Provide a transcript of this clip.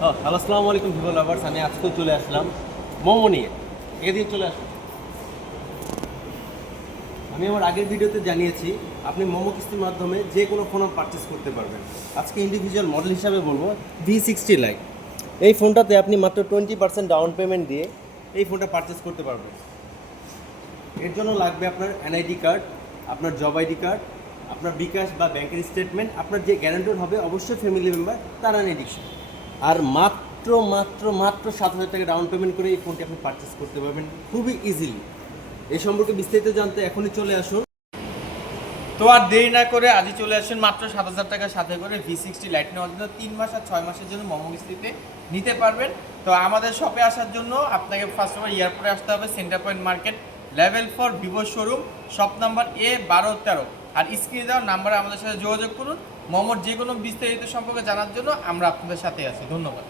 Hello, আসসালামু আলাইকুম Vivo lovers. আমি আজকেও চলে আসলাম মোমো নিয়ে। এদিকে চলে আসুন। আমি আমার আগের ভিডিওতে জানিয়েছি আপনি মোমো কিস্তির মাধ্যমে যে কোনো ফোন পারচেস করতে পারবেন। আজকে ইন্ডিভিজুয়াল মডেল হিসাবে বলবো V60 লাইট। এই ফোনটাতে আপনি মাত্র 20% ডাউন পেমেন্ট দিয়ে এই ফোনটা পারচেস করতে পারবেন। এর জন্য লাগবে আপনার এনআইডি কার্ড, আপনার জব আইডি কার্ড, আপনার বিকাশ বা ব্যাংকের স্টেটমেন্ট, আপনার যে গ্যারান্টর হবে অবশ্যই ফ্যামিলি মেম্বার, তার এনআইডি। আর মাত্র মাত্র মাত্র 7,000 টাকা ডাউন পেমেন্ট করে এই ফোনটি আপনি পারচেস করতে পারবেন খুবই ইজিলি। এই সম্পর্কে বিস্তারিত জানতে এখনই চলে আসুন। তো আর দেরি না করে আজই চলে আসুন। মাত্র 7,000 টাকার সাথে করে V60 লাইট নেওয়ার জন্য 3 মাস আর 6 মাসের জন্য মোমো কিস্তিতে নিতে পারবেন। তো আমাদের শপে আসার জন্য আপনাকে ফার্স্ট অফ অল এয়ারপোর্টে আসতে হবে, centre point market, level 4 Vivo showroom, shop number A1213। আর স্ক্রিনে দেওয়া নাম্বারে আমাদের সাথে যোগাযোগ করুন। মোমোর যে কোনো বিস্তারিত সম্পর্কে জানার জন্য আমরা আপনাদের সাথে আছি। ধন্যবাদ।